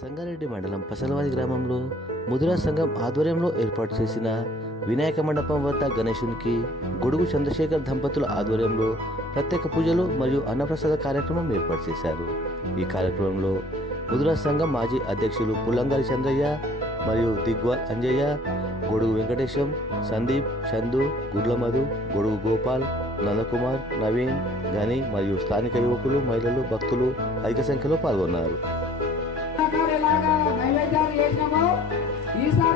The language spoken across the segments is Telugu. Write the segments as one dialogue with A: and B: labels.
A: సంగారెడ్డి మండలం పసలవాది గ్రామంలో ముదురా సంఘం ఆధ్వర్యంలో ఏర్పాటు చేసిన వినాయక మండపం వద్ద గణేశునికి గొడుగు చంద్రశేఖర్ దంపతుల ఆధ్వర్యంలో ప్రత్యేక పూజలు మరియు అన్నప్రసాద కార్యక్రమం ఏర్పాటు చేశారు. ఈ కార్యక్రమంలో ముదురా సంఘం మాజీ అధ్యక్షులు పుల్లంగారి చంద్రయ్య మరియు దిగ్వ అంజయ్య గొడుగు వెంకటేశం సందీప్ చందు గుడ్లమధు గొడుగు గోపాల్ నందకుమార్ నవీన్ గని మరియు స్థానిక యువకులు మహిళలు భక్తులు అధిక సంఖ్యలో పాల్గొన్నారు.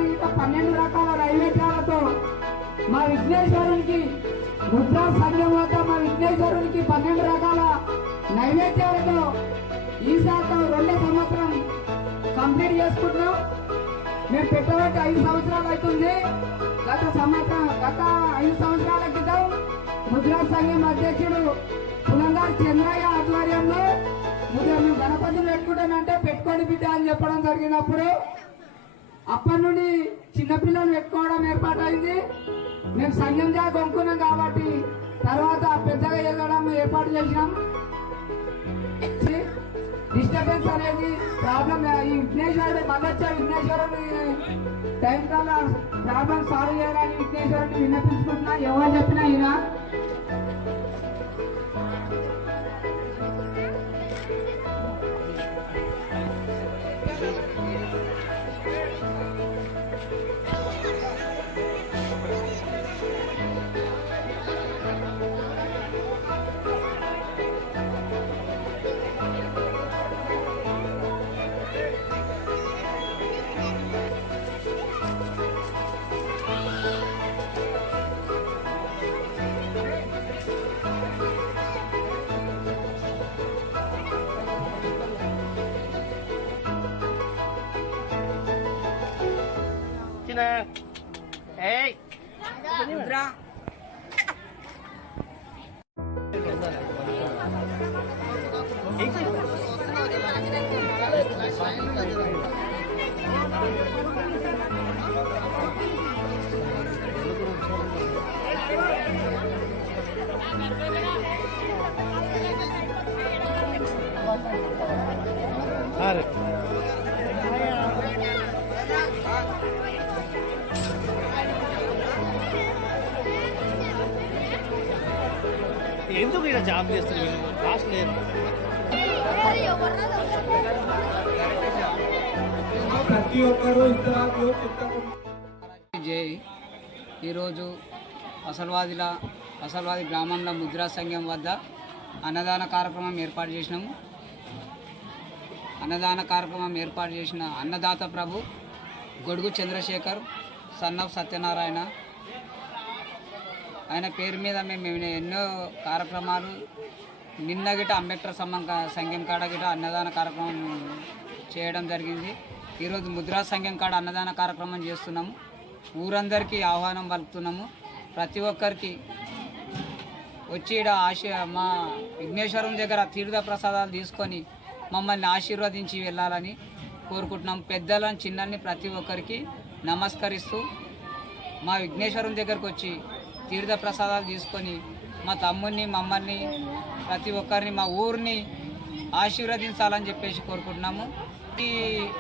B: ఇంకా పన్నెండు రకాల నైవేద్యాలతో మా విఘ్నేశ్వరునికి ముద్రా సంఘం వద్ద మా విఘ్నేశ్వరునికి పన్నెండు రకాల నైవేద్యాలతో ఈసారితో రెండో సంవత్సరం కంప్లీట్ చేసుకుంటున్నాం. మేము పెట్టబట్టి ఐదు సంవత్సరాలు అవుతుంది. గత సంవత్సరం గత ఐదు సంవత్సరాల క్రితం ముద్రా సంఘం అధ్యక్షుడు పులంగారు చంద్రయ్య ఆధ్వర్యంలో ముద్ర మేము గణపతిని పెట్టుకుంటానంటే పెట్టుకోండి బిడ్డ అని చెప్పడం జరిగినప్పుడు అప్పటి నుండి చిన్నపిల్లలు పెట్టుకోవడం ఏర్పాటైంది. మేము సంఘం కొనుక్కున్నాం కాబట్టి తర్వాత పెద్దగా వెళ్ళడం ఏర్పాటు చేసినాం. డిస్టర్బెన్స్ అనేది ప్రాబ్లం ఈ విఘ్నేశ్వరుడు మళ్ళొచ్చే విఘ్నేశ్వరుని టైం కల్లా ప్రాబ్లం సాల్వ్ చేయాలని విఘ్నేశ్వరుడిని విన్నపించుకుంటున్నా. ఎవరు చెప్పినా ఈయన?
C: చిన్న ఏయ్ ఎందుకు ఇలా జాబ్ చేస్తున్నారు కాస్ట్ లేదు.
D: ప్రతి ఒక్కరూ
E: జై ఈరోజు అసల్వాదిల అసల్వాది గ్రామంలో ముద్రా సంఘం వద్ద అన్నదాన కార్యక్రమం ఏర్పాటు చేసినాము. అన్నదాన కార్యక్రమం ఏర్పాటు చేసిన అన్నదాత ప్రభు గొడుగు చంద్రశేఖర్ సన్ ఆఫ్ సత్యనారాయణ ఆయన పేరు మీద మేము ఎన్నో కార్యక్రమాలు నిన్న గిట అంబేద్కర్ సంఘం సంఘం కాడ గిట అన్నదాన కార్యక్రమం చేయడం జరిగింది. ఈరోజు ముద్రా సంఘం కాడ అన్నదాన కార్యక్రమం చేస్తున్నాము. ఊరందరికీ ఆహ్వానం పలుకుతున్నాము. ప్రతి ఒక్కరికి వచ్చి ఈడ ఆశ మా విఘ్నేశ్వరం దగ్గర తీర్థ ప్రసాదాలు తీసుకొని మమ్మల్ని ఆశీర్వదించి వెళ్ళాలని కోరుకుంటున్నాం. పెద్దలను చిన్నల్ని ప్రతి ఒక్కరికి నమస్కరిస్తూ మా విఘ్నేశ్వరం దగ్గరకు వచ్చి తీర్థ ప్రసాదాలు తీసుకొని మా తమ్ముడిని మమ్మల్ని ప్రతి ఒక్కరిని మా ఊరిని ఆశీర్వదించాలని చెప్పేసి కోరుకుంటున్నాము. ఈ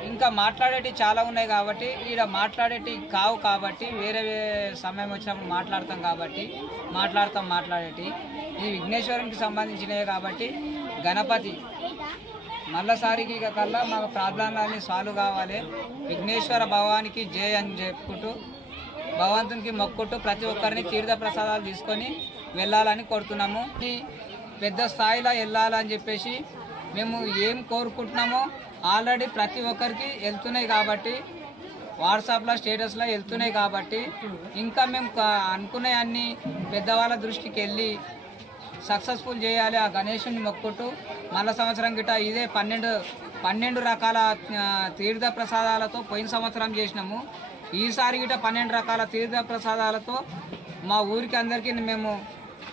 E: ఇంకా మాట్లాడేటి చాలా ఉన్నాయి కాబట్టి ఈడ మాట్లాడేటి కావు కాబట్టి వేరే వేరే సమయం వచ్చినప్పుడు మాట్లాడతాం కాబట్టి మాట్లాడతాం మాట్లాడేటి. ఈ విఘ్నేశ్వరునికి సంబంధించినవి కాబట్టి గణపతి మళ్ళసారికి కల్లా మాకు ప్రాబ్లంలన్నీ సాల్వ్ కావాలి. విఘ్నేశ్వర భవానికి జయ అని చెప్పుకుంటూ భగవంతునికి మొక్కుట్టు ప్రతి ఒక్కరిని తీర్థ ప్రసాదాలు తీసుకొని వెళ్ళాలని కోరుతున్నాము. ఈ పెద్ద స్థాయిలో వెళ్ళాలని చెప్పేసి మేము ఏం కోరుకుంటున్నామో ఆల్రెడీ ప్రతి ఒక్కరికి వెళ్తున్నాయి కాబట్టి వాట్సాప్లో స్టేటస్లో వెళ్తున్నాయి కాబట్టి ఇంకా మేము అనుకునే అన్ని పెద్దవాళ్ళ దృష్టికి వెళ్ళి సక్సెస్ఫుల్ చేయాలి ఆ గణేషుని మొక్కుట్టు మళ్ళా సంవత్సరం గిట ఇదే పన్నెండు పన్నెండు రకాల తీర్థ ప్రసాదాలతో పోయిన సంవత్సరం చేసినాము. ఈసారి గిట పన్నెండు రకాల తీర్థ ప్రసాదాలతో మా ఊరికి అందరికీ మేము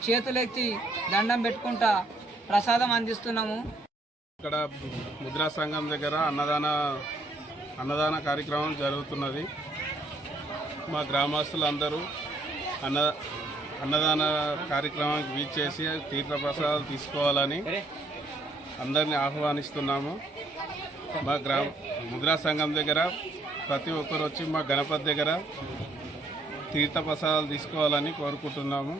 E: చేతులెత్తి దండం పెట్టుకుంటా ప్రసాదం అందిస్తున్నాము.
D: ఇక్కడ ముద్రా సంఘం దగ్గర అన్నదాన అన్నదాన కార్యక్రమం జరుగుతున్నది. మా గ్రామస్తులందరూ అన్న అన్నదాన కార్యక్రమానికి వీచ్ తీర్థ ప్రసాదాలు తీసుకోవాలని అందరిని ఆహ్వానిస్తున్నాము. మా గ్రామ ముద్రా సంఘం దగ్గర ప్రతి ఒక్కరు వచ్చి మా గణపతి దగ్గర తీర్థప్రసాదాలు తీసుకోవాలని కోరుకుంటున్నాము.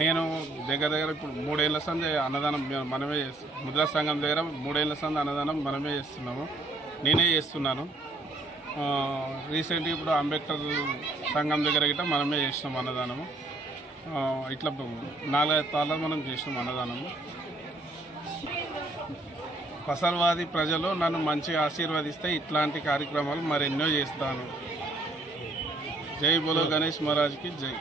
D: నేను దగ్గర దగ్గర ఇప్పుడు మూడేళ్ళ సంది అన్నదానం మనమే చేస్తాం ముద్రా సంఘం దగ్గర మూడేళ్ళ సంది అన్నదానం మనమే చేస్తున్నాము. నేనే చేస్తున్నాను. రీసెంట్గా ఇప్పుడు అంబేద్కర్ సంఘం దగ్గర గిట్ట మనమే చేసినాం అన్నదానము. ఇట్లా నాలుగైదు తాళ్ళ మనం చేసినాం అన్నదానము. పసల్వాది ప్రజలు నన్ను మంచిగా ఆశీర్వదిస్తే ఇట్లాంటి కార్యక్రమాలు మరెన్నో చేస్తాను. జై బోలో గణేష్ మహారాజ్కి జై.